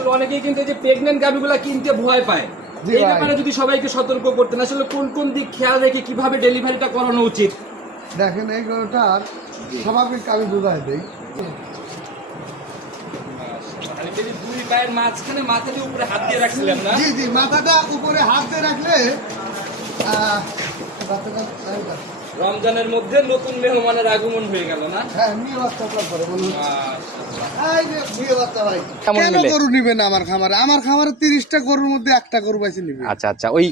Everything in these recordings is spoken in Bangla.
আসলে অনেকেই কিন্তু এই যে প্রেগন্যান্ট গাভীগুলা কিনতে ভয় পায়, এই ব্যাপারে যদি সবাইকে সতর্ক করতেন, আসলে কোন কোন দিক খেয়াল রেখে কিভাবে ডেলিভারিটা করানো উচিত? দেখেন এই গরুটার স্বাভাবিক আমি বুঝাই দিই। মানে যদি দুই পায়ের মাঝখানে মাথা দিয়ে উপরে হাত দিয়ে রাখছিলেন না? জি জি, মাথাটা উপরে হাত দিয়ে রাখলে রমজানের মধ্যে নতুন মেহমানের আগমন হয়ে গেল না? হ্যাঁ, নিয়ে বাচ্চা করে বলুন। এই যে নিয়ে বাচ্চা ভাই, কেমন কেন মিলে? গরু নিবে না আমার খামারে? আমার খামারে 30টা গরুর মধ্যে একটা গরু পাইছে নিবে। আচ্ছা আচ্ছা, ওই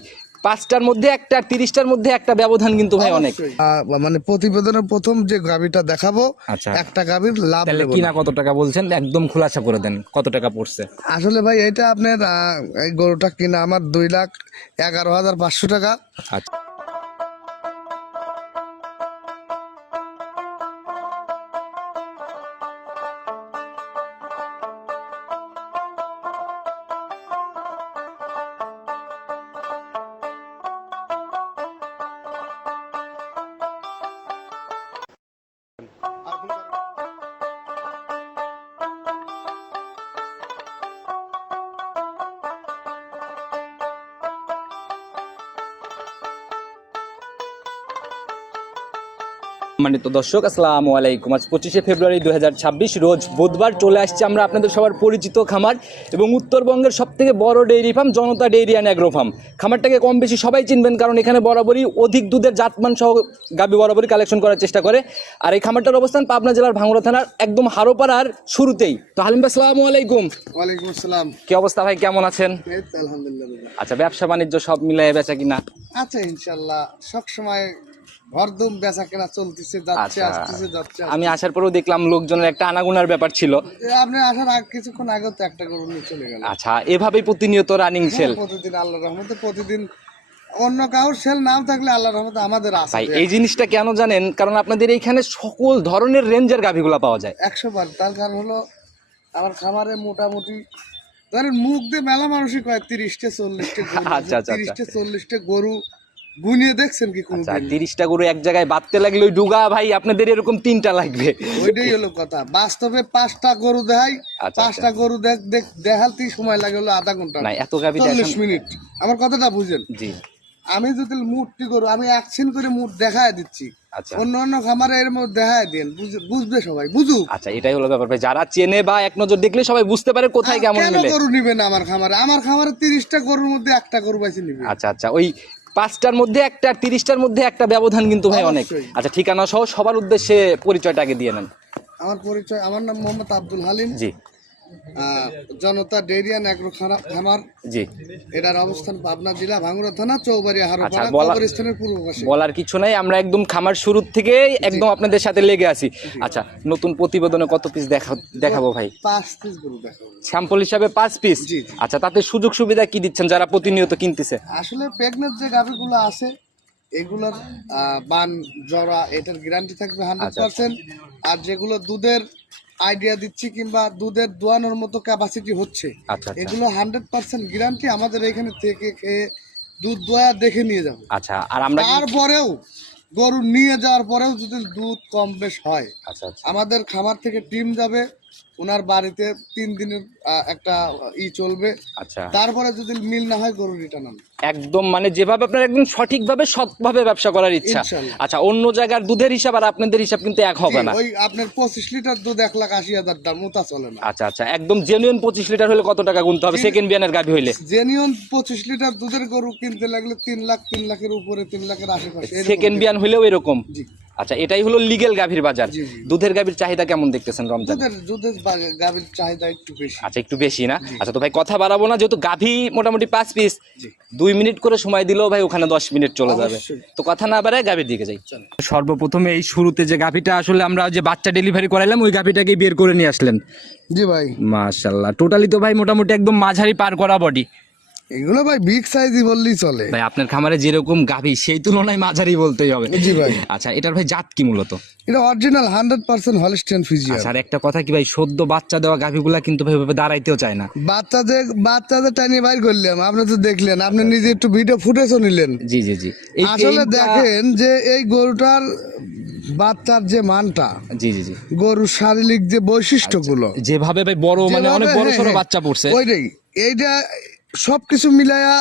5টার মধ্যে একটা আর 30টার মধ্যে একটা ব্যবধান কিন্তু ভাই অনেক। মানে প্রতিবেদনের প্রথম যে গাভীটা দেখাবো, আচ্ছা। একটা গাভীর লাভ তাহলে দেবো কিনা না। কত টাকা বলছেন, একদম খোলাসা করে দেন, কত টাকা পড়ছে? আসলে ভাই এটা আপনার এই গরুটা কিনা আমার 2,11,500 টাকা। আচ্ছা। সম্মানিত দর্শক, আসসালামু আলাইকুম। আজ 25শে ফেব্রুয়ারি 2026 রোজ বুধবার চলে আসছে আমরা আপনাদের সবার পরিচিত খামার এবং উত্তরবঙ্গের সবথেকে বড় dairy farm Janata dairy and agro farm. খামারটাকে কম বেশি সবাই চিনবেন, কারণ এখানে বরাবরই অধিক দুধের জাতমান সহ গাভী বরাবরই কালেকশন করার চেষ্টা করে। আর এই খামারটার অবস্থান পাবনা জেলার ভাঙ্গুড়া থানার একদম হারোপাড়ার শুরুতেই। তো হালিম ভাই, আসসালামু আলাইকুম। ওয়ালাইকুম আসসালাম। কি অবস্থা ভাই, কেমন আছেন? এই তো আলহামদুলিল্লাহ। আচ্ছা, ব্যবসা বাণিজ্য সব মিলাই বেচা কিনা? আচ্ছা, ইনশাল্লাহ সব সময় ভরদম বেচা কেনা চলতেছে, যাচ্ছে আচ্ছা, আসতেছে যাচ্ছে। আমি আসার পরেও দেখলাম লোকজনের একটা আনাগোনার ব্যাপার ছিল। আপনি আসার কিছুক্ষণ আগে তো একটা গরু নিয়ে চলে গেল। আচ্ছা, এভাবেই প্রতিনিয়ত রানিং সেল? প্রতিদিন আল্লাহর রহমতে প্রতিদিন। অন্য কারোর সেল নাম থাকলে আল্লাহর রহমতে আমাদের আছে। ভাই এই জিনিসটা কেন জানেন? কারণ আপনাদের এইখানে সকল ধরনের রেঞ্জের গাভীগুলা পাওয়া যায়। 100 বার। তার কারণ হলো আমার খামারে মোটামুটি ধরেন মুখ দিয়ে মেলা মানুষই কয় 30টা 40টা গরু। আচ্ছা, আচ্ছা, 30টা 40টা গরু গুনিয়ে দেখছেন কি কোনো? আচ্ছা, 30টা গরু এক জায়গায় বাঁধতে লাগলে ওই ডুগা ভাই আপনাদের এরকম 3টা লাগবে। ওইটাই হলো কথা। বাস্তবে 5টা গরু দেখাই, আচ্ছা, 5টা গরু দেখালতেই সময় লাগে হলো আধা ঘন্টা, না এত গাভী 40 মিনিট। আমার কথাটা বুঝেন। জি। আমি যদি মুডটি গরু আমি অ্যাকশন করে মুড দেখায় দিচ্ছি, আচ্ছা অন্য অন্য খামারে এর মধ্যে দেখায় দেন, বুঝবে সবাই, বুঝুক। আচ্ছা, এটাই হলো ব্যাপার ভাই, যারা চেনে বা এক নজর দেখলে সবাই বুঝতে পারে কোথায় কেমন কেন মিলে। গরু নিবে না আমার খামারে? আমার খামারে 30টা গরুর মধ্যে একটা গরু পাইছে নিবে। আচ্ছা আচ্ছা, ওই 5টার মধ্যে একটা আর 30টার মধ্যে একটা ব্যবধান কিন্তু ভাই অনেক। অবশ্যই। আচ্ছা, ঠিকানা সহ সবার উদ্দেশ্যে পরিচয়টা আগে দিয়ে নেন। আমার পরিচয়, আমার নাম মোহাম্মদ আব্দুল হালিম। জি জনতা ডেইরি অ্যান্ড অ্যাগ্রো খামার। জি। এটার অবস্থান পাবনা জেলা ভাঙ্গুড়া থানা চৌবাড়িয়া হারোপাড়া, আচ্ছা, কবরস্থানের পূর্ব পাশে। বলার কিছু নাই, আমরা একদম খামার শুরু থেকে একদম আপনাদের সাথে লেগে আছি। আচ্ছা, নতুন প্রতিবেদনে কত পিস দেখাবো ভাই? 5 পিস গরু দেখাবো স্যাম্পল হিসাবে 5 পিস। জি। আচ্ছা, তাতে সুযোগ সুবিধা কি দিচ্ছেন যারা প্রতিনিয়ত কিনতেছে? আসলে প্রেগনেন্ট যে গাভীগুলো আছে এগুলোর বান জরা এটার গ্যারান্টি থাকবে 100%। আর যেগুলো দুধের আইডিয়া দিচ্ছি কিংবা দুধের দোয়ানোর মতো ক্যাপাসিটি হচ্ছে, আচ্ছা আচ্ছা এগুলো 100% গ্যারান্টি আমাদের এখানে থেকে খেয়ে দুধ দোয়া দেখে নিয়ে যাবো। আচ্ছা, আর আমরা তারপরেও গরু নিয়ে যাওয়ার পরেও যদি দুধ কম বেশ হয়, আচ্ছা আচ্ছা আমাদের খামার থেকে টিম যাবে, ওনার বাড়িতে 3 দিনের একটা চলবে। আচ্ছা, তারপরে যদি মিল না হয় গরু রিটার্ন আনবে। একদম মানে যেভাবে আপনার একদম সঠিকভাবে সৎভাবে ব্যবসা করার ইচ্ছা। ইনশাল্লাহ। আচ্ছা, অন্য জায়গার দুধের হিসাব আর আপনাদের হিসাব কিন্তু এক হবে না। ওই আপনার 25 লিটার দুধ 1,80,000 দাম, ওটা চলে না। আচ্ছা আচ্ছা, একদম জেনুইন 25 লিটার হলে কত টাকা গুনতে হবে সেকেন্ড বিয়ানের গাভী হইলে? জেনুইন 25 লিটার দুধের গরু কিনতে লাগলে 3 লাখ, 3 লাখের উপরে, 3 লাখের আশেপাশে সেকেন্ড বিয়ান হইলেও এরকম? জি। আচ্ছা, এটাই হলো লিগেল গাভীর বাজার। জি, জি। দুধের গাভীর চাহিদা কেমন দেখতেছেন রমজান? দুধের গাভীর চাহিদা একটু বেশি। আচ্ছা, একটু বেশি না? আচ্ছা, তো ভাই কথা বাড়াবো না, যেহেতু গাভী মোটামুটি 5 পিস, জি। 2 মিনিট করে সময় দিলেও ভাই ওখানে 10 মিনিট চলে যাবে। অবশ্যই। তো কথা না বাড়ায় গাভীর দিকে যাই। সর্বপ্রথমে এই শুরুতে যে গাভীটা আসলে আমরা যে বাচ্চা ডেলিভারি করাইলাম ওই গাভীটাকে বের করে নিয়ে আসলেন। জি ভাই। মাশাআল্লাহ, টোটালি তো ভাই মোটামুটি একদম মাঝারি পার করা বডি। এগুলো ভাই বিগ সাইজই বললেই চলে ভাই আপনার খামারে যেরকম গাভী সেই তুলনায় মাঝারি বলতেই হবে। জি ভাই। আচ্ছা, এটার ভাই জাত কি মূলত? এটা অরিজিনাল 100% হলস্টিয়ান ফ্রিজিয়ান। আচ্ছা, আর একটা কথা কি ভাই, সদ্য বাচ্চা দেওয়া গাভীগুলা কিন্তু ভাই ওইভাবে দাঁড়াইতেও চায় না। বাচ্চাদের টাইনি বাইর করলাম, আপনি তো দেখলেন, আপনি নিজে একটু ভিডিও ফুটেজও নিলেন। জি জি জি। আসলে দেখেন যে এই গরুটার বাচ্চার যে মানটা, জি জি জি, গরুর শারীরিক যে বৈশিষ্ট্যগুলো, যেভাবে ভাই বড় মানে যেভাবে, অনেক বড় হ্যাঁ, সড়ো হ্যাঁ, বাচ্চা পড়ছে। ওইটাই, এইটা সবকিছু মিলায়া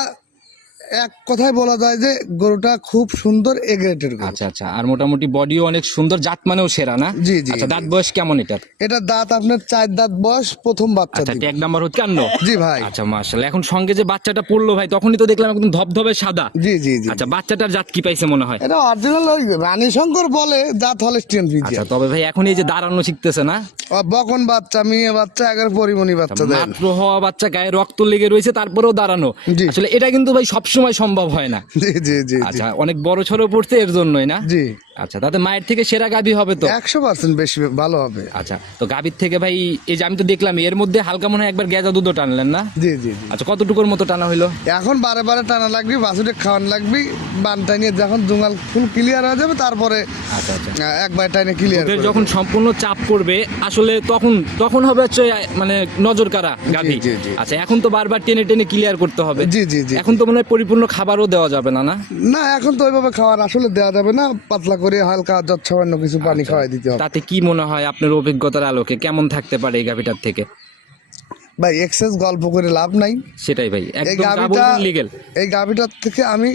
এক কথায় বলা যায় যে গরুটা খুব সুন্দর এ গ্রেডের গরু। আচ্ছা আচ্ছা, আর মোটামুটি বডিও অনেক সুন্দর, জাত মানেও সেরা না? জি জি আচ্ছা, জি। দাঁত বয়স কেমন এটার? এটা দাঁত আপনার 4 দাঁত বয়স, প্রথম বাচ্চা আচ্ছা, দিবে। ট্যাগ নাম্বার হচ্ছে 51। জি ভাই। আচ্ছা মাশাআল্লাহ, এখন সঙ্গে যে বাচ্চাটা পড়লো ভাই, তখনই তো দেখলাম একদম ধবধবে সাদা। জি জি জি। আচ্ছা, বাচ্চাটার জাত কি পাইছে মনে হয়? এটা অরিজিনাল ওই রানী শঙ্কর বলে, জাত হলস্টিয়ান আচ্ছা, ফ্রিজিয়ান। তবে ভাই এখন এই যে দাঁড়ানো শিখতেছে না, বকন বাচ্চা, মেয়ে বাচ্চা, একের পরিমণি বাচ্চা দেন। মাত্র হওয়া বাচ্চা, গায়ে রক্ত লেগে রয়েছে, তারপরেও দাঁড়ানো। জি। আসলে এটা কিন্তু ভাই সবসময় সম্ভব হয় না। জি জি জি জি। আচ্ছা, অনেক বড় ছড়ো পড়ছে এর জন্যই না? জি। আচ্ছা, তাতে মায়ের থেকে সেরা গাভী হবে তো? 100% বেশি ভালো হবে। আচ্ছা, তো গাভীর থেকে ভাই এই যে আমি তো দেখলাম এর মধ্যে হালকা মনে হয় একবার গেজা দুধও টানলেন না? জি জি জি। আচ্ছা, কতটুকুর মতো টানা হইলো? এখন বারে বারে টানা লাগবে, বাছুরে খাওয়ান লাগবে, বান টানিয়ে যখন জুঙ্গাল ফুল ক্লিয়ার হয়ে যাবে তারপরে আচ্ছা আচ্ছা, একবার টাইনে ক্লিয়ার। ওদের যখন সম্পূর্ণ চাপ পড়বে আসলে তখন হবে হচ্ছে মানে নজর কাড়া গাভী। জি, জি। আচ্ছা, এখন তো বারবার টেনে টেনে ক্লিয়ার করতে হবে। জি জি জি। এখন তো মনে হয় পরিপূর্ণ খাবারও দেওয়া যাবে না, না? না, এখন তো ওইভাবে খাওয়ার আসলে দেওয়া যাবে না, পাতলা করে হালকা সামান্য কিছু পানি খাওয়াই দিতে হবে। তাতে কি মনে হয় আপনার অভিজ্ঞতার আলোকে কেমন থাকতে পারে এই গাভীটার থেকে? ভাই এক্সেস গল্প করে লাভ নাই। সেটাই ভাই, এই একদম গাভীটা, লিগ্যাল। এই গাভীটার থেকে আমি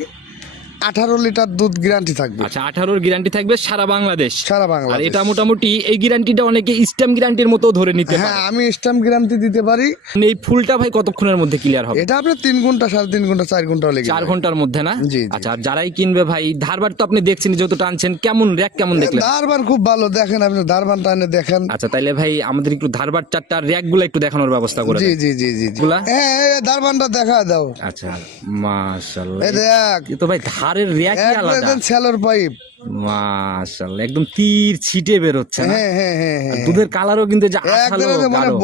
18 লিটার দুধ গ্যারান্টি থাকবে। আচ্ছা, 18-র গ্যারান্টি থাকবে সারা বাংলাদেশ? সারা আর বাংলাদেশ। এটা মোটামুটি এই গ্যারান্টিটা অনেকে স্ট্যাম্প গ্যারান্টির মতো ধরে নিতে হ্যাঁ, পারে। আমি স্ট্যাম্প গ্যারান্টি দিতে পারি। এই ফুলটা ভাই কতক্ষণের মধ্যে ক্লিয়ার হবে? এটা আপনার 3 ঘন্টা, 3.5 ঘন্টা, 4 ঘন্টা লেগে 4 যাবে। ঘন্টার মধ্যে না? জি, জি। আচ্ছা, আর যারাই কিনবে ভাই, ধারবার তো আপনি দেখছেন যেহেতু টানছেন, কেমন র্যাক কেমন দেখলেন? দারবান খুব ভালো, দেখেন আপনি দারবান টানে দেখেন। আচ্ছা, তাইলে ভাই আমাদের একটু ধারবার চারটা র্যাক গুলো একটু দেখানোর ব্যবস্থা করে জি দেন। জি জি জি জি। গুলা? হ্যাঁ, এই দারবানটা দেখা দাও। আচ্ছা, মাশাআল্লাহ, এই দেখ, এ তো ভাই ধারের র্যাকই আলাদা। একদম সেলর পাইপ। মাশাআল্লাহ, একদম তীর ছিটে বের হচ্ছে না? হ্যাঁ হ্যাঁ হ্যাঁ আর হ্যাঁ। দুধের কালারও কিন্তু যে আঠালো একদম মানে গাঢ়।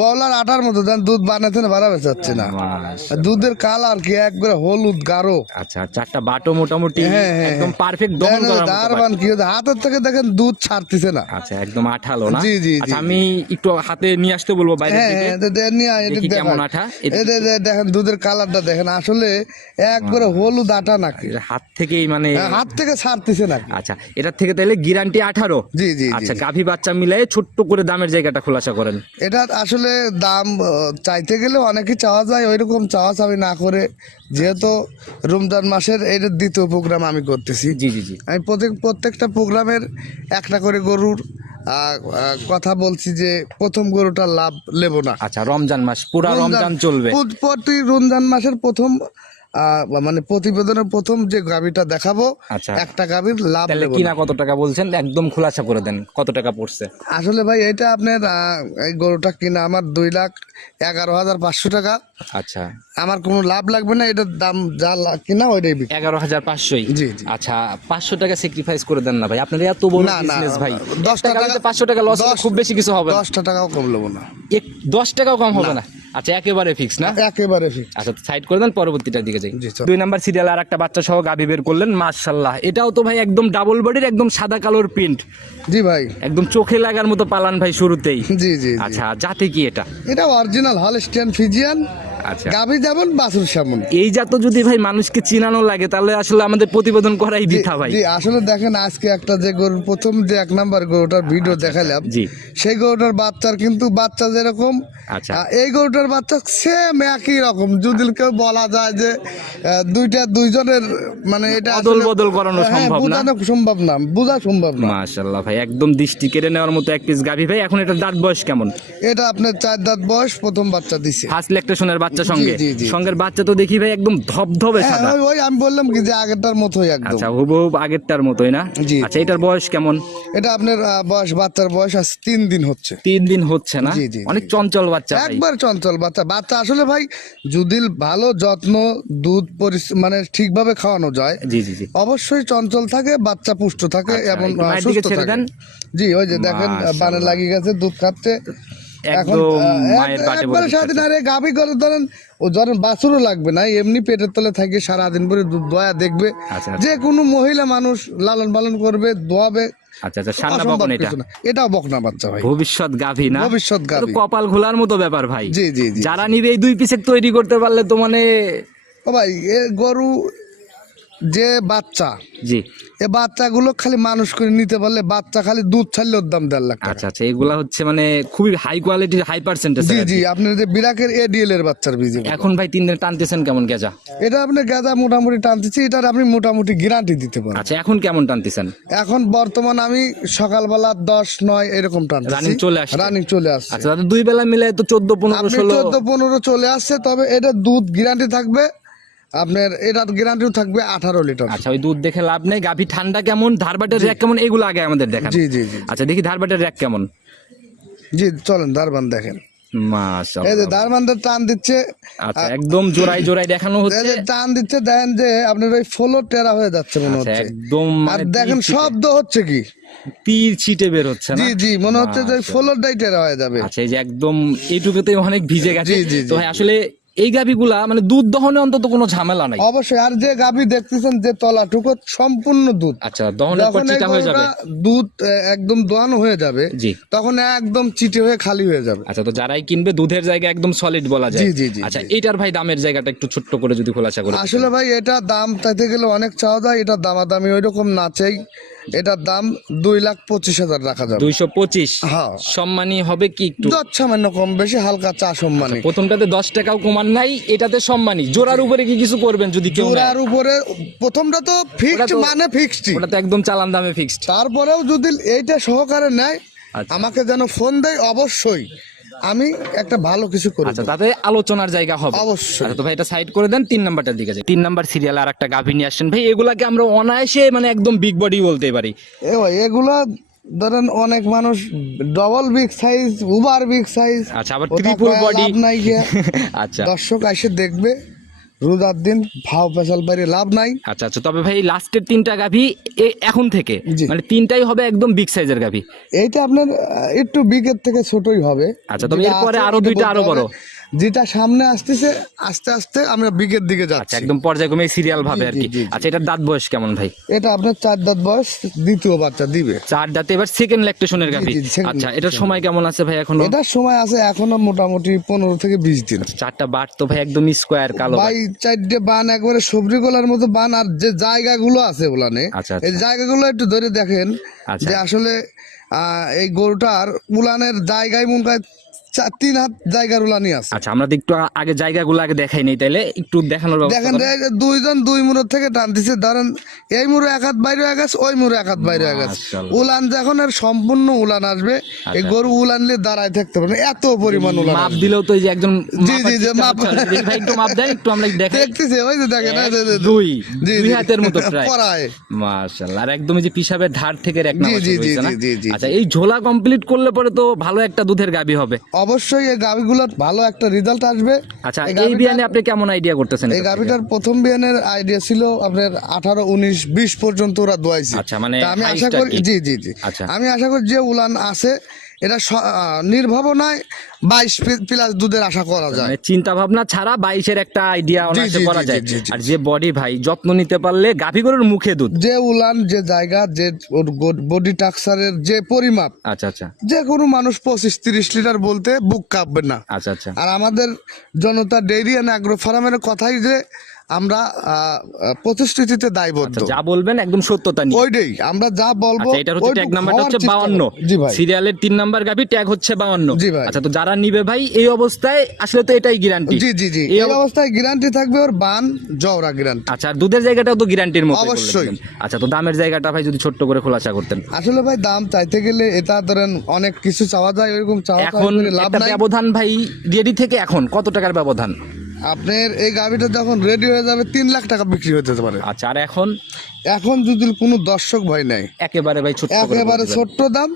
বলার আটার মতো, দেন দুধ বানাতে না বাড়াবে চাচ্ছে না। মাশাআল্লাহ। দুধের কালার কি একবারে হলুদ গাঢ়। আচ্ছা, আর চারটা বাটো মোটামুটি হ্যাঁ, হ্যাঁ, একদম হ্যাঁ। পারফেক্ট দমন করার মতো দারবান বাট। কি হচ্ছে, হাতের থেকে দেখেন দুধ ছাড়তেছে না। আচ্ছা, একদম আঠালো না? জি, জি, জি, আচ্ছা, জি। আমি একটু হাতে নিয়ে আসতে বলবো বাইরে হ্যাঁ থেকে। হ্যাঁ, তো দেন নিয়ে এটা দেখি কেমন দেখেন। আঠা। এই দেখেন দুধের কালারটা দেখেন, আসলে একবারে হলুদ আটা নাকি। হাত থেকেই মানে হাত থেকে ছাড়তেছে না। আচ্ছা, এটার থেকে তাহলে গ্যারান্টি 18? জি জি জি। আচ্ছা, গাভী বাচ্চা মিলাই ছোট্ট করে দামের জায়গাটা খোলাসা করেন। এটা আসলে দাম চাইতে গেলে অনেকই চাওয়া যায়, ওইরকম চাওয়া চাওয়ি না করে, যেহেতু রমজান মাসের এই দ্বিতীয় প্রোগ্রাম আমি করতেছি, জি জি জি। আমি প্রত্যেকটা প্রোগ্রামের একটা করে গরুর কথা বলছি যে প্রথম গরুটার লাভ নেব না। আচ্ছা, রমজান মাস পুরা রমজান চলবে? প্রতি রমজান মাসের প্রথম মানে প্রতিবেদনের প্রথম যে গাভীটা দেখাবো, আচ্ছা, একটা গাভীর লাভ তাহলে নেব কিনা না। কত টাকা বলছেন, একদম খোলাসা করে দেন, কত টাকা পড়ছে? আসলে ভাই এটা আপনার এই গরুটা কিনা আমার 2,11,500 টাকা। আচ্ছা, আমার কোনো লাভ লাগবে না, এটার দাম যা কিনা ওইটাই বিক্রি। 11,500? জি, জি। আচ্ছা, 500 টাকা স্যাক্রিফাইস করে দেন না ভাই, আপনার এত বড় না, না, বিজনেস ভাই। 10 টাকা 500 টাকা লস খুব বেশি কিছু হবে না। 10 টাকাও কম নেবো না। 10 টাকাও কম হবে না? আচ্ছা, একেবারে ফিক্স না? একেবারে ফিক্স। আচ্ছা, সাইড করে দেন, পরবর্তীটার দিকে যাই। জি, চল। 2 নাম্বার সিরিয়াল আর একটা বাচ্চা সহ গাভী বের করলেন, মাশাআল্লাহ, এটাও তো ভাই একদম ডাবল বডির, একদম সাদা কালোর প্রিন্ট, জি ভাই। একদম চোখে লাগার মতো পালান ভাই শুরুতেই। জি জি জি। আচ্ছা, জাতে কি এটা? এটা অরিজিনাল হলস্টিয়ান ফ্রিজিয়ান। আচ্ছা, গাভী যেমন বাছুর সেমন। এই জাত যদি ভাই মানুষকে চিনানো লাগে তাহলে আসলে আমাদের প্রতিবেদন করাই জি, বৃথা ভাই। জি, আসলে দেখেন আজকে একটা যে গরুর প্রথম যে 1 নাম্বার গরুটার ভিডিও দেখালাম, জি। সেই গরুটার বাচ্চার কিন্তু বাচ্চা যেরকম, আচ্ছা। এই গরুটার বাচ্চা সেম একই রকম। যদি কেউ বলা যায় যে দুইজনের মানে এটা অদল আসলে- বদল করানো হ্যাঁ, সম্ভব না? বোঝানো সম্ভব না, বোঝা সম্ভব না। মাশাআল্লাহ ভাই, একদম দৃষ্টি কেড়ে নেওয়ার মতো এক পিস গাভী ভাই। এখন এটার দাঁত বয়স কেমন? এটা আপনার 4 দাঁত বয়স, প্রথম বাচ্চা দিছে। ফার্স্ট ল্যাকটেশনের বাচ্চা সঙ্গে? জি, জি। সঙ্গের বাচ্চা তো দেখি ভাই একদম ধবধবে হ্যাঁ, সাদা। ওই আমি বললাম কি যে আগেরটার মতোই একদম। আচ্ছা, হুবহু আগেরটার মতোই না? জি। আচ্ছা, এটার বয়স কেমন? এটা আপনার বাচ্চার বয়স আজ 3 দিন হচ্ছে। 3 দিন হচ্ছে না? জি, জি, জি। অনেক চঞ্চল বাচ্চা ভাই। একবার চঞ্চল বাচ্চা আসলে ভাই, যদি ভালো যত্ন দুধ মানে ঠিকভাবে খাওয়ানো যায়, জি জি জি। অবশ্যই চঞ্চল থাকে, বাচ্চা পুষ্ট থাকে আচ্ছা, এবং একটু মায়ের দিকে সুস্থ ছেড়ে থাকে। দেন। জি, ওই যে দেখেন মাশাআল্লাহ। বানে লাগিয়ে গেছে, দুধ খাচ্ছে এখন। একদম মায়ের বাটে একবারে বলে সারাদিন, আরে গাভী করে ধরেন ও ধরেন বাছুরও লাগবে না, এমনি পেটের তলে থাকে সারাদিন ভরে দুধ দোয়া দেখবে। আচ্ছা, যে কোনো মহিলা মানুষ লালন পালন করবে, দোয়াবে। আচ্ছা আচ্ছা, সান্না অসম্ভব বকন এটা? কিছু না। এটাও বকনা বাচ্চা ভাই, ভবিষ্যৎ গাভী না? ভবিষ্যৎ এটা গাভী। তো কপাল খোলার মতো ব্যাপার ভাই। জি জি জি। যারা নিবে এই 2 পিসের তৈরি করতে পারলে তো মানে ও ভাই, এ গরু যে বাচ্চা, জি এই বাচ্চাগুলো খালি মানুষ করে নিতে পারলে, বাচ্চা খালি দুধ ছাড়লে ওর দাম 1.5 লাখ টাকা। আচ্ছা আচ্ছা, এগুলা হচ্ছে মানে খুবই হাই কোয়ালিটির, হাই পার্সেন্টেজ। জি জি, আপনার যে বিরাকের এডিএল এর বাচ্চার বীজ। এখন ভাই 3 দিন টানতেছেন কেমন গেজা? এটা আপনি গাঁজা মোটামুটি টানতেছি, এটার আপনি মোটামুটি গ্যারান্টি দিতে পারেন। আচ্ছা, এখন কেমন টানতেছেন? এখন বর্তমান আমি সকালবেলা 10-9 এরকম টানতেছি, রানিং চলে আসছে। রানিং চলে আসছে। আচ্ছা, তাহলে দুই বেলা মিলে তো 14-15 আপনি 16। 14-15 চলে আসছে, তবে এটা দুধ গ্যারান্টি থাকবে আপনার, এটার গ্যারান্টিও থাকবে 18 লিটার। আচ্ছা, ওই দুধ দেখে লাভ নেই। গাভী ঠান্ডা কেমন, ধারবাটের র্যাক কেমন, এগুলো আগে আমাদের দেখান। জি জি জি আচ্ছা, দেখি ধারবাটের র্যাক কেমন। জি, চলেন দারবান দেখেন। মাশাআল্লাহ, এই যে দারবানটা টান দিচ্ছে। আচ্ছা, একদম জোড়ায় জোড়ায় দেখানো এই হচ্ছে। যে টান দিচ্ছে, দেখেন যে আপনার ওই ফ্লোর টেরা হয়ে যাচ্ছে মনে আচ্ছা, হচ্ছে। একদম আর মানে দেখেন তীর ছিটে- শব্দ হচ্ছে কি, তীর ছিটে বের হচ্ছে না? জি জি, মনে হচ্ছে যে ফ্লোরটাই টেরা হয়ে যাবে। আচ্ছা, এই যে একদম এইটুকুতে অনেক ভিজে গেছে। জি, জি, জি। তো ভাই আসলে এই গাভীগুলা মানে দুধ দহনে অন্তত কোনো ঝামেলা নাই। অবশ্যই। আর যে গাভী দেখতেছেন যে তলাটুকু সম্পূর্ণ দুধ, আচ্ছা, দহনের পর যখন এই চিটা হয়ে যাবে। গরুটা দুধ একদম দোয়ানো হয়ে যাবে, জি। তখন একদম চিটে হয়ে খালি হয়ে যাবে। আচ্ছা, তো যারাই কিনবে দুধের জায়গা একদম সলিড বলা যায়। জি, জি, জি, আচ্ছা, জি। এইটার ভাই দামের জায়গাটা একটু ছোট্ট করে যদি খোলাসা করে। আসলে ভাই এটা দাম চাইতে গেলে অনেক চাওয়া যায়, এটা দামাদামি ওই রকম না চাই। এটার দাম 2,25,000 রাখা যাবে। 225। হ্যাঁ, সম্মানী হবে কি একটু? যত সামান্য কম বেশি হালকা চা সম্মানী। প্রথমটাতে 10 টাকাও কমান নাই, এটাতে সম্মানী। জোড়ার উপরে কি কিছু করবেন যদি কেউ নেয়? জোড়ার উপরে প্রথমটা তো ফিক্সড, ওটা তো- মানে ফিক্সড। ওটা তো একদম চালান দামে ফিক্সড। তারপরেও যদি এইটা সহকারে নেয়, আচ্ছা। আমাকে যেন ফোন দেয়, অবশ্যই আমি একটা ভালো কিছু করি। আচ্ছা, তাতে আলোচনার জায়গা হবে অবশ্যই। আচ্ছা, তো ভাই এটা সাইড করে দেন, 3 নাম্বারটার দিকে যাই। 3 নাম্বার সিরিয়াল আর একটা গাভী নিয়ে আসছেন ভাই। এগুলাকে আমরা অনায়াসে মানে একদম বিগ বডি বলতে পারি। এ ভাই, এগুলা ধরেন অনেক মানুষ double big size, Uber big size. আচ্ছা, আবার ট্রিপল বডি। নাই গিয়া। আচ্ছা দর্শক এসে দেখবে, রোজার দিন ভাও পেশাল বাইরে লাভ নাই। আচ্ছা আচ্ছা, তবে ভাই লাস্টের 3টা গাভী এখন থেকে জি। মানে 3টাই হবে একদম বিগ সাইজের গাভী। এইটা আপনার একটু বিগের থেকে ছোটই হবে। আচ্ছা, তবে যেটা এরপরে আছে, আরো এটা 2টা বলতে আরো বড়। হবে। যেটা সামনে আসতেছে, আস্তে আস্তে আমরা বিগের দিকে আচ্ছা, যাচ্ছি। একদম পর্যায়ক্রমে সিরিয়াল ভাবে জি, আর জি, কি। জি, জি। আচ্ছা, এটার দাঁত বয়স কেমন ভাই? এটা আপনার 4 দাঁত বয়স, দ্বিতীয় বাচ্চা দিবে। 4 দাঁতে, এবার সেকেন্ড ল্যাকটেশনের গাভী। জি, second আচ্ছা, এটার সময় কেমন আছে ভাই এখনো? এটার সময় আছে এখনো মোটামুটি 15 থেকে 20 দিন। 4টা বাট তো ভাই একদম স্কোয়ার কালো বাট। ভাই 4টে বান একবারে সবজি গোলার মতো বান। আর যে জায়গাগুলো আছে ওলানে, আচ্ছা, এই আচ্ছা। জায়গাগুলো একটু ধরে দেখেন, আচ্ছা। যে আসলে এই গরুটার উলানের জায়গায় মনে হয় 3 হাত জায়গার উলানি আছে। আচ্ছা, আমরা তো একটু আগে জায়গাগুলো আগে দেখাই নেই, তাইলে একটু দেখানোর ব্যবস্থা দেখেন করেন। এই যে দুইজন দুই মুড়োর থেকে টানতেছে, ধরেন এই মুড়ো 1 হাত বাইরে হয়ে গেছে, ওই মুড়ো 1 হাত বাইরে হয়ে গেছে। মাশাআল্লাহ। উলান যখন আর সম্পূর্ণ উলান আসবে, এই গরু উলান নিয়ে দাঁড়ায় থাকতে পারবে না, এত পরিমাণ উলান মাপ আসবে। দিলেও তো এই যে একজন জি, মাপার জি, চেষ্টা মাপ। করছে। দেখি ভাই একটু মাপ দেন, একটু আমরা দেখাই। দেখতেছে ওই যে দেখেন, এই যে, এই যে, দুই জি, দুই জি। হাতের মতো প্রায়। পরায়। মাশাআল্লাহ, আর একদম এই যে পিসাবের ধার থেকে এক জি, নাম্বার জি, শুরু জি, হয়েছে না? জি, জি, জি, আচ্ছা, এই ঝোলা কমপ্লিট করলে পরে তো ভালো একটা দুধের গাভী হবে। অবশ্যই এই গাভিগুলোর ভালো একটা রেজাল্ট আসবে। আচ্ছা, এই এই গাভীটার- বিয়ানে আপনি কেমন আইডিয়া করতেছেন? এই গাভিটার প্রথম বিয়ানের আইডিয়া ছিল আপনার 18, 19, 20 পর্যন্ত ওরা দোয়াইছে। আচ্ছা, মানে তা আমি high আশা করি, start কি? জি জি জি, আচ্ছা। আমি আশা করি যে উলান আছে, এটা নির্ভাবনায় 22 প্লাস দুধের আশা করা যায়। মানে চিন্তা ভাবনা ছাড়া 22-এর একটা আইডিয়া অনায়াসে জি, করা জি, যায়। জি, জি, আর যে বডি ভাই যত্ন নিতে পারলে গাভী গরুর মুখে দুধ। যে উলান, যে জায়গা, যে বডি টাক্সারের যে পরিমাপ, আচ্ছা আচ্ছা যে কোনো মানুষ 25-30 লিটার বলতে বুক কাঁপবে না। আচ্ছা আচ্ছা আর আমাদের জনতা ডেইরি অ্যান্ড অ্যাগ্রো ফার্মের কথাই যে আমরা প্রতিশ্রুতিতে দায়বদ্ধ। আচ্ছা, যা বলবেন একদম সত্যতা নিয়ে। ওইটাই আমরা যা বলবো। আচ্ছা, এটার হচ্ছে ট্যাগ ওইটুকু নাম্বারটা হওয়ার হচ্ছে চেষ্টা 52। করবো। জি ভাই, সিরিয়ালের 3 নাম্বার গাভী, ট্যাগ হচ্ছে 52। জি ভাই। আচ্ছা, তো যারা নিবে ভাই এই অবস্থায় আসলে তো এটাই গ্যারান্টি। জি জি জি, এই এই অবস্থায় গ্যারান্টি থাকবে ওর বান জওরা গ্যারান্টি। আচ্ছা, আর দুধের জায়গাটাও তো গ্যারান্টির মতো অবশ্যই। আচ্ছা, তো দামের জায়গাটা ভাই যদি ছোট্ট করে খোলাসা করতেন। আসলে ভাই দাম চাইতে গেলে এটা ধরেন অনেক কিছু চাওয়া যায়, ওইরকম চাওয়া এখন লাভ একটা নাই। ব্যবধান ভাই রেডি থেকে এখন কত টাকার ব্যবধান? আপনার এই গাভিটা যখন রেডি হয়ে যাবে 3 লাখ টাকা বিক্রি হতে পারে। আচ্ছা, আর এখন এখন যদি কোনো দর্শক ভাই নাই, একেবারে ভাই ছোট্ট করে একেবারে বলতে ছোট্ট দাম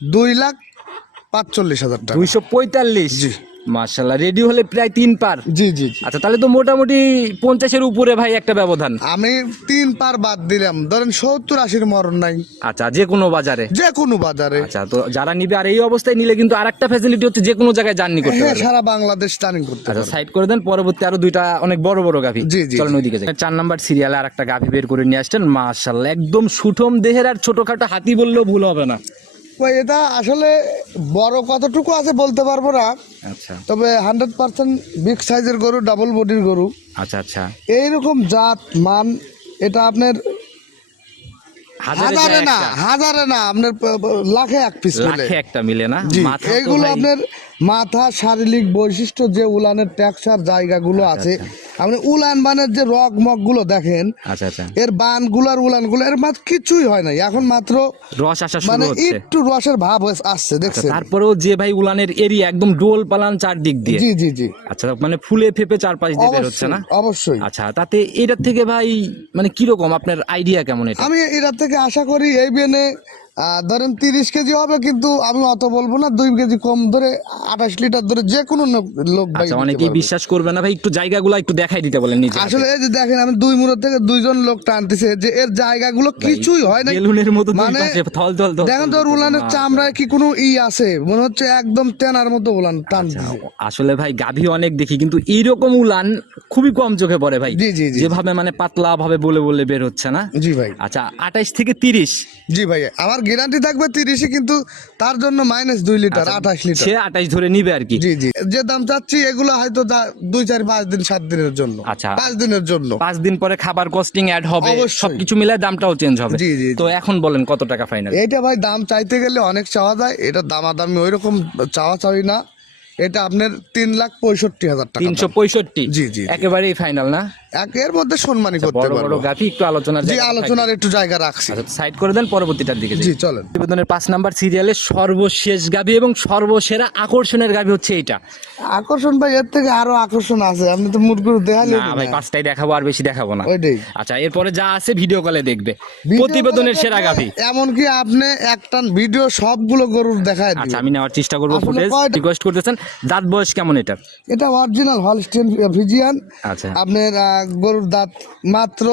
2,45,000 টাকা। 245। জি। মাশাআল্লাহ, রেডি হলে প্রায় 3 পার। জি জি জি। আচ্ছা, তাহলে তো মোটামুটি 50-এর উপরে ভাই একটা ব্যবধান। আমি 3 পার বাদ দিলাম, ধরেন 70-80 মরণ নাই আচ্ছা, যে কোনো বাজারে। যে কোনো বাজারে। আচ্ছা, তো যারা নিবে আর এই অবস্থায় নিলে কিন্তু আরেকটা ফ্যাসিলিটি হচ্ছে যে কোনো জায়গায় জার্নি করতে হ্যাঁ, পারবে। সারা বাংলাদেশ টার্নিং করতে আচ্ছা, পারে। সাইড করে দেন, পরবর্তী আরো 2টা অনেক বড় বড় গাভী। জি, জি, চলেন জি। ওইদিকে যাই। 4 নাম্বার সিরিয়ালে আরেকটা গাভী বের করে নিয়ে আসছেন। মাশাআল্লাহ, একদম সুঠম দেহের আর ছোটখাটো হাতি বললেও ভুল হবে না। ভাই এটা আসলে বড় কতটুকু আছে বলতে পারবো না, আচ্ছা তবে 100% বিগ সাইজের গরু, ডাবল বডির গরু, আচ্ছা আচ্ছা এইরকম জাত মান এটা আপনার হাজারে না আপনার লাখে এক পিস মিলে। লাখে একটা মিলে না জি, মাথা তো এইগুলো ভাই- আপনার মাথা, শারীরিক বৈশিষ্ট্য, যে উলানের টেক্সচার জায়গাগুলো আছে, আপনি উলান বানের যে রগ মগ গুলো দেখেন, আচ্ছা আচ্ছা এর বানগুলো আর উলানগুলো এর মাত্র কিছুই হয় না, এখন মাত্র রস আসা শুরু মানে হচ্ছে। একটু রসের ভাব আসছে, আচ্ছা, দেখছেন? তারপরেও যে ভাই উলানের এরিয়া একদম ডোল পালান চারদিক দিয়ে। জি জি জি, আচ্ছা মানে ফুলে ফেপে চারপাশ দিয়ে বের হচ্ছে না? অবশ্যই। আচ্ছা তাতে এটার থেকে ভাই মানে কিরকম আপনার আইডিয়া কেমন এটা? আমি এটার থেকে আশা করি এই বেনে ধরেন 30 কেজি হবে, কিন্তু আমি অত বলবো না, 2 কেজি কম ধরে 28 লিটার ধরে যে কোনো লোক ভাই আচ্ছা নিতে অনেকেই পারবে। বিশ্বাস করবে না ভাই, একটু জায়গাগুলো একটু দেখাই দিতে বলেন নিজে। আসলে এই যে দেখেন, আমি 2 মুড়ো থেকে 2জন লোক টানতেছে, যে এর জায়গাগুলো কিছুই হয় না, বেলুনের মতো দুই মানে পাশে থল থল থল দেখেন তো থল উলানের থল। চামড়ায় কি কোনো আছে, মনে হচ্ছে একদম তেনার মতো উলান আচ্ছা, টানতেছে। আসলে ভাই গাভী অনেক দেখি কিন্তু এইরকম উলান খুবই কম চোখে পড়ে ভাই। জি, জি, জি, যেভাবে মানে পাতলা ভাবে বলে বলে বের হচ্ছে না। জি ভাই, আচ্ছা 28 থেকে 30 জি ভাই, আমার গ্যারান্টি থাকবে 30, কিন্তু তার জন্য -2 লিটার, 28 লিটার। সে 28 ধরে নিবে আর কি। জি জি, যে দাম চাচ্ছি এগুলো হয়তো 2 4 5 দিন 7 দিনের জন্য, আচ্ছা। 5 দিনের জন্য। 5 দিন পরে খাবার কস্টিং অ্যাড হবে, অবশ্যই। সবকিছু মিলায় দামটাও চেঞ্জ হবে। জি, জি, জি। তো এখন বলেন কত টাকা ফাইনাল? এইটা ভাই দাম চাইতে গেলে অনেক চাওয়া যায়, এটা দামাদামি ওইরকম চাওয়া চাই না, এটা আপনার 3,65,000 টাকা দাম। 365। জি, জি, জি। একেবারেই ফাইনাল না? এর মধ্যে সম্মানী করতে বড় বড় পারবো। গাভী একটু আলোচনার জি, জায়গা থাকবে। আলোচনার একটু জায়গা রাখছি। আচ্ছা সাইড করে দেন, পরবর্তীটার দিকে যাই। জি চলেন। প্রতিবেদনের 5 নাম্বার সিরিয়ালের সর্বশেষ গাভী এবং সর্বসেরা আকর্ষণের গাভী হচ্ছে এইটা। আকর্ষণ ভাই, এর থেকে আরো আকর্ষণ আছে, আপনি তো মুরগুলো দেখালেন না ভাই 5টাই দেখাবো, আর বেশি দেখাবো না। ওইটাই। আচ্ছা এরপরে যা আছে ভিডিও কলে দেখবে। ভিডিও প্রতিবেদনের করে সেরা দেখলে গাভী। এমনকি আপনি একটা ভিডিও সবগুলো গরুর দেখায় আচ্ছা দিবেন। আমি নেওয়ার চেষ্টা করবো আসলে ফুটেজ। কয়টা- রিকোয়েস্ট করতেছেন, দাঁত বয়স কেমন এটা? এটা অরিজিনাল হলস্টেইন ফ্রিজিয়ান। আচ্ছা আপনার গরুর দাঁত মাত্র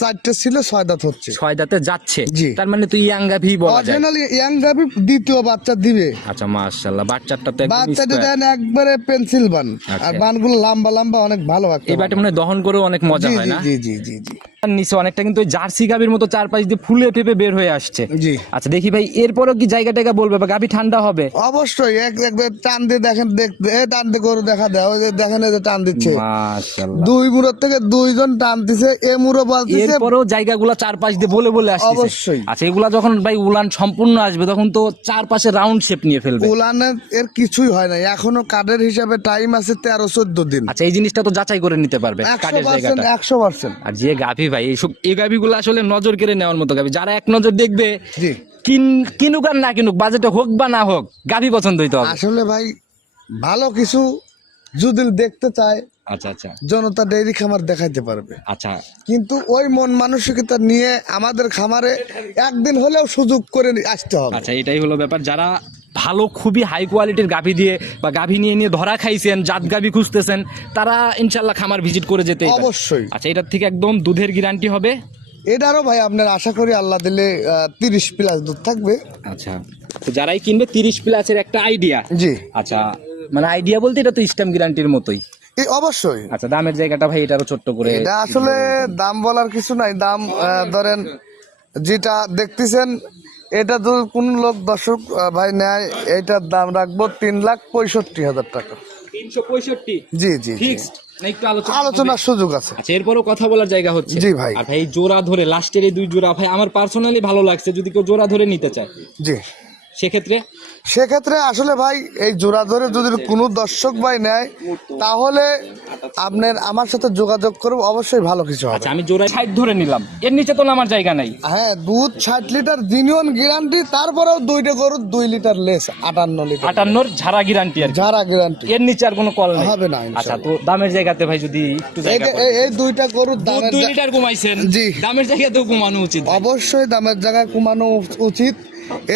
4টে ছিল, 6 দাঁত হচ্ছে। 6 দাঁতে যাচ্ছে, জি। তার মানে তুই ইয়াং গাভী বলা যায়। অরিজিনাল ইয়াং গাবি দ্বিতীয় বাচ্চা দিবে। আচ্ছা মাশাআল্লাহ, বাচ্চাটা তো একদম বাচ্চাটা square। দেন একবারে পেন্সিল বান, আচ্ছা। আর বানগুলো লম্বা লম্বা অনেক ভালো একটা এই বাটে মানে দহন করেও অনেক মজা জি হয় জি না? জি জি জি জি আর নিচে অনেকটা কিন্তু ওই জার্সি গাভীর মতো চারপাশ দিয়ে ফুলে ফেপে বের হয়ে আসছে। জি। আচ্ছা দেখি ভাই এরপরও কি জায়গা টায়গা বলবে বা গাভী ঠান্ডা হবে? অবশ্যই একবার টান দিয়ে দেখেন, দেখতে টান দিয়ে গরু দেখা দেয়, ওই যে দেখেন এই যে টান দিচ্ছে, মাশাআল্লাহ। 2 মুড়োর থেকে 2জন টান দিছে, এ মুড়ো বলতেছে। এরপরেও জায়গাগুলো চারপাশ দিয়ে বলে বলে আসছে। অবশ্যই। আচ্ছা এগুলা যখন ভাই উলান সম্পূর্ণ আসবে তখন তো চারপাশে রাউন্ড শেপ নিয়ে ফেলবে। উলানের এর কিছুই হয় না, এখনো কাঠের হিসাবে টাইম আছে 13-14 দিন। আচ্ছা এই জিনিসটা তো যাচাই করে নিতে পারবে কাঠের 100% জায়গাটা। 100%। আর যে গাভী ভাই এই গাভীগুলো আসলে নজর কেড়ে নেওয়ার মতো গাভী, যারা এক নজর দেখবে জি, কিনুক আর না কিনুক, বাজেটে হোক বা না হোক, গাভী পছন্দ হইতে হবে। আসলে ভাই ভালো কিছু যদি দেখতে চায়, আচ্ছা আচ্ছা জনতা ডেইরি খামার দেখাইতে পারবে, আচ্ছা কিন্তু ওই মন মানসিকতা নিয়ে আমাদের খামারে একদিন হলেও সুযোগ করে আসতে হবে। আচ্ছা এটাই হলো ব্যাপার। যারা ভালো খুবই হাই কোয়ালিটির গাভী দিয়ে বা গাভী নিয়ে নিয়ে ধরা খাইছেন, জাত গাভী খুঁজতেছেন, তারা ইনশাল্লাহ খামার ভিজিট করে যেতে অবশ্যই। আচ্ছা এটার থেকে একদম দুধের গ্যারান্টি হবে। এটারও ভাই আপনার আশা করি আল্লাহ দিলে 30+ দুধ থাকবে। আচ্ছা তো যারাই কিনবে 30 প্লাসের একটা আইডিয়া। জি, আচ্ছা মানে আইডিয়া বলতে এটা তো স্ট্যাম্প গ্যারান্টির মতোই। অবশ্যই। আচ্ছা দামের জায়গাটা ভাই এটারও ছোট্ট করে। এটা আসলে দাম বলার কিছু নাই, দাম ধরেন যেটা দেখতেছেন, এটা যদি কোন লোক দর্শক ভাই নেয়, এইটার দাম রাখবো 3,65,000 টাকা। 365 জি জি জি। ফিক্সড না একটু আলোচনা? আলোচনার সুযোগ আছে। আচ্ছা এরপরও কথা বলার জায়গা হচ্ছে। জি ভাই। আর ভাই জোড়া ধরে লাস্টের এই 2 জোড়া ভাই আমার পার্সোনালি ভালো লাগছে, যদি কেউ জোড়া ধরে নিতে চায় জি, সেক্ষেত্রে আসলে ভাই এই জোড়া ধরে যদি কোনো দর্শক ভাই নেয়, তাহলে আপনার আমার সাথে যোগাযোগ করবো, অবশ্যই ভালো কিছু হবে। আচ্ছা আমি জোড়া 60 ধরে নিলাম, এর নিচে তো আমার জায়গা নাই। হ্যাঁ, দুধ 60 লিটার জিনিয়ন গ্যারান্টি, তারপরেও 2টা গরু 2 লিটার লেস, 58 লিটার 58 ঝাড়া গ্যারান্টি আর কি। যারা গ্যারান্টি এর নিচে আর কোনো কল নাই হবে না, আচ্ছা ইনশাআল্লাহ। তো দামের জায়গাতে ভাই যদি একটু জায়গা করে। এই 2টা গরুর দুধ দামের 2 লিটার কমাইছেন, জি। দামের জায়গাতেও কমানো উচিত ভাই। অবশ্যই দামের জায়গায় কমানো উচিত।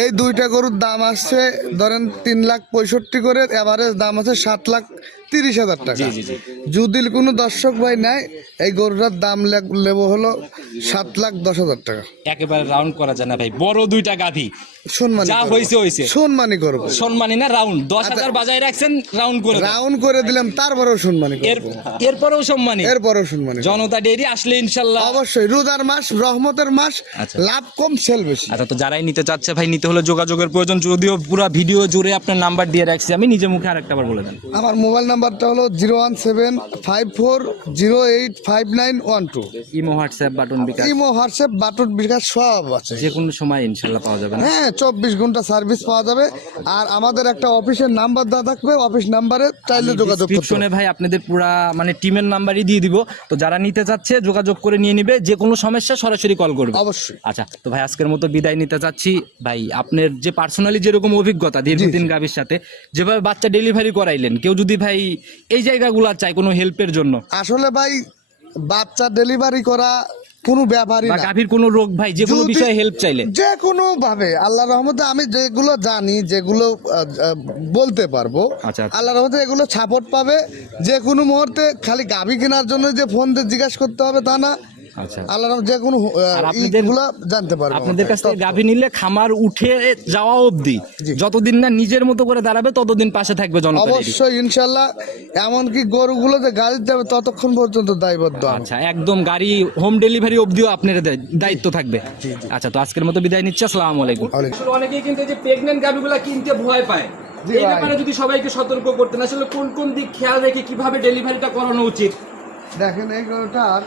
এই 2টা গরুর দাম আসছে ধরেন 3,65,000 করে, এভারেজ দাম আছে 7,30,000 30,000 টাকা। জি জি জি। যদি কোনো দর্শক ভাই নেয় এই গরুটার দাম নেবো হলো 7,10,000 টাকা। একেবারে রাউন্ড করা যায় না ভাই, বড় দুইটা গাভী, সম্মানী যা করবো। হয়েছে হয়েছে, সম্মানী করবো, সম্মানী না রাউন্ড, 10,000 বাজায় রাখছেন, রাউন্ড করে দেন। রাউন্ড করে দিলাম, তারপরেও সম্মানী করবো, এরপরেও সম্মানী, এরপরেও সম্মানী করবো। জনতা ডেইরি আসলে ইনশাল্লাহ অবশ্যই রোজার মাস, রহমতের মাস, আচ্ছা। লাভ কম সেল বেশি। আচ্ছা, তো যারাই নিতে চাচ্ছে ভাই, নিতে হলে যোগাযোগের প্রয়োজন, যদিও পুরো ভিডিও জুড়ে আপনার নাম্বার দিয়ে রাখছি আমি, নিজে মুখে আরেকটা বার বলে দেন। আমার মোবাইল নাম্বারটা হলো 01754085912। ইমো, হোয়াটসঅ্যাপ, বাটন বিকাশ, ইমো, হোয়াটসঅ্যাপ, বাটন বিকাশ সব আছে। যে কোনো সময় ইনশাল্লাহ পাওয়া যাবে না? হ্যাঁ, 24 ঘন্টা সার্ভিস পাওয়া যাবে। আর আমাদের একটা অফিসের নাম্বার দেওয়া থাকবে, অফিস নাম্বারে চাইলে যোগাযোগ করতে ডিসক্রিপশনে ভাই আপনাদের পুরা মানে টিমের নাম্বারই দিয়ে দিব, তো যারা নিতে চাচ্ছে যোগাযোগ করে নিয়ে নিবে, যে কোনো সমস্যা সরাসরি কল করবে। অবশ্যই। আচ্ছা, তো ভাই আজকের মতো বিদায় নিতে চাচ্ছি। ভাই আপনার যে পার্সোনালি যেরকম অভিজ্ঞতা দীর্ঘদিন গাভীর সাথে, যেভাবে বাচ্চা ডেলিভারি করাইলেন, কেউ যদি ভাই এই জায়গাগুলো চায় কোনো হেল্পের জন্য, আসলে ভাই বাচ্চা ডেলিভারি করা কোনো ব্যাপারই বা না। গাভীর কোনো রোগ ভাই, যে কোনো যদি- বিষয়ে হেল্প চাইলে, যে কোনো ভাবে আল্লাহর রহমতে আমি যেগুলো জানি, যেগুলো বলতে পারবো, আচ্ছা। আল্লাহর রহমতে এগুলো সাপোর্ট পাবে। যে কোনো মুহূর্তে খালি গাভী কেনার জন্য যে ফোন দিয়ে জিজ্ঞাসা করতে হবে তা না, আচ্ছা, আল্লাহর রহমতে যে কোনো আর আপনাদের- ইগুলো জানতে পারবো। আপনাদের কাছ থেকে গাভী নিলে খামার উঠে যাওয়া অবধি জি। যতদিন না নিজের মতো করে দাঁড়াবে ততদিন পাশে থাকবে জনতা ডেইরি। অবশ্যই ইনশাল্লাহ, এমনকি গরুগুলো যে গাড়িতে যাবে ততক্ষণ পর্যন্ত দায়বদ্ধ আমি। আচ্ছা, একদম গাড়ি হোম ডেলিভারি অবধিও আপনার দায়িত্ব থাকবে। আচ্ছা, তো আজকের মতো বিদায় নিচ্ছি, আসসালামু আলাইকুম। ওয়ালাইকুম। আসলে অনেকেই কিন্তু এই যে প্রেগন্যান্ট গাভীগুলা কিনতে ভয় পায়, জি এই ভাই। ব্যাপারে যদি সবাইকে সতর্ক করতেন, আসলে কোন কোন দিক খেয়াল রেখে কিভাবে ডেলিভারিটা করানো উচিত? দেখেন, এই গরুটার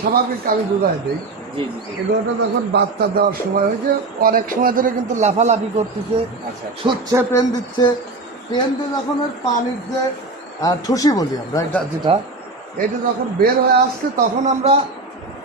স্বাভাবিক আমি বুঝাই দিই। জি জি এই গরুটা যখন বাচ্চা দেওয়ার সময় হয়েছে, অনেক সময় ধরে কিন্তু লাফালাফি করতেছে, আচ্ছা। ছুটছে, পেন দিচ্ছে। পেন দিয়ে যখন ওই পানির যে ঠুসি বলি আমরা, এটা যখন বের হয়ে আসছে, তখন আমরা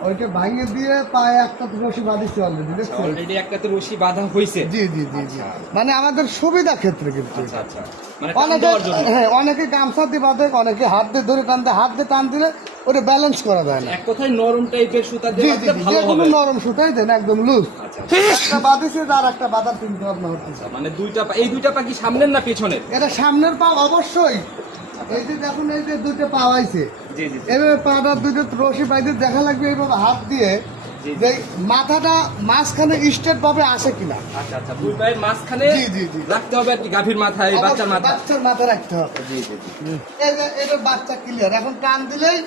ওইটা ভাঙে দিয়ে পায়ে একটা রশি বাঁধিছি অলরেডি, দেখছেন? অলরেডি একটা তো রশি বাঁধা হয়েছে। জি জি জি জি, মানে আমাদের সুবিধা ক্ষেত্রে কিন্তু আচ্ছা আচ্ছা, মানে টান অনেকে, দেওয়ার জন্য। হ্যাঁ, অনেকে গামছা দিয়ে বাঁধে, অনেকে হাত দিয়ে ধরে টান দেয়। হাত দিয়ে টান দিলে ওটা ব্যালেন্স করা যায় না। এক কথায় নরম টাইপের সুতা জি দিয়ে জি বাঁধলে জি, ভালো যে কোনো হবে। নরম সুতাই দেন, একদম লুজ। আচ্ছা, একটা বাঁধিছে, আর একটা বাঁধার চিন্তা ভাবনা হচ্ছে। মানে এই দুইটা পা কি সামনের না পেছনের? এটা সামনের পা অবশ্যই। এই যে দেখুন, এই যে দুইটা পা আইছে, জি জি জি। এভাবে পাটা দুইটা রশি বাইতে দেখা লাগবে, এইভাবে হাত দিয়ে জি, জি। যে মাথাটা মাঝখানে স্ট্রেট ভাবে আসে কিনা। আচ্ছা আচ্ছা, দুই পায়ের মাঝখানে জি, জি, জি। রাখতে হবে আর কি, গাভীর মাথায়, বাচ্চার অবশ্যই মাথা। বাচ্চার মাথা রাখতে হবে। জি জি জি। এই যে এটা বাচ্চা ক্লিয়ার, এখন টান দিলেই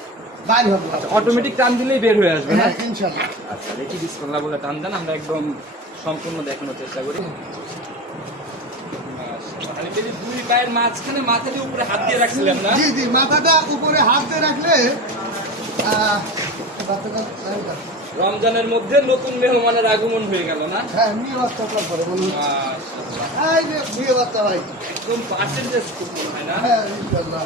বাইর হবে। অটোমেটিক টান দিলেই বের হয়ে আসবে না? হ্যাঁ, ইনশাআল্লাহ। আচ্ছা, দেখি বিসমিল্লাহ বলে টান দেন, আমরা একদম সম্পূর্ণ দেখানোর চেষ্টা করি। মানে যদি দুই পায়ের মাঝখানে মাথা দিয়ে উপরে হাত দিয়ে রাখছিলেন না? জি জি, মাথাটা উপরে হাত দিয়ে রাখলে বাচ্চাটা, রমজানের মধ্যে নতুন মেহমানের আগমন হয়ে গেল না? হ্যাঁ, মেয়ে বাচ্চা পরে বলুন। মাশাআল্লাহ, এই যে মেয়ে বাচ্চা ভাই। একদম পার্সেন্টেজ খুব মনে হয় না? হ্যাঁ, ইনশাআল্লাহ।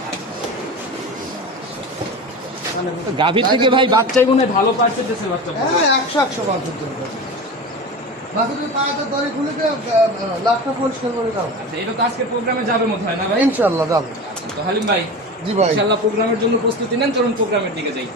মানে গাভীর থেকে ভাই বাচ্চাই মনে হয় ভালো পার্সেন্টেজের বাচ্চা পাবে। হ্যাঁ, 100 বাচ্চা চলবে। বাচ্চাদের পায়েতে দড়ি খুলে দিয়ে লাখটা পরিষ্কার করে দাও। আচ্ছা, এটা তো আজকের প্রোগ্রামে যাবে মনে হয় না ভাই? ইনশাআল্লাহ যাবে। তো হালিম ভাই, জি ভাই। ইনশাআল্লাহ প্রোগ্রামের জন্য প্রস্তুতি নেন, চলুন প্রোগ্রামের দিকে যাই।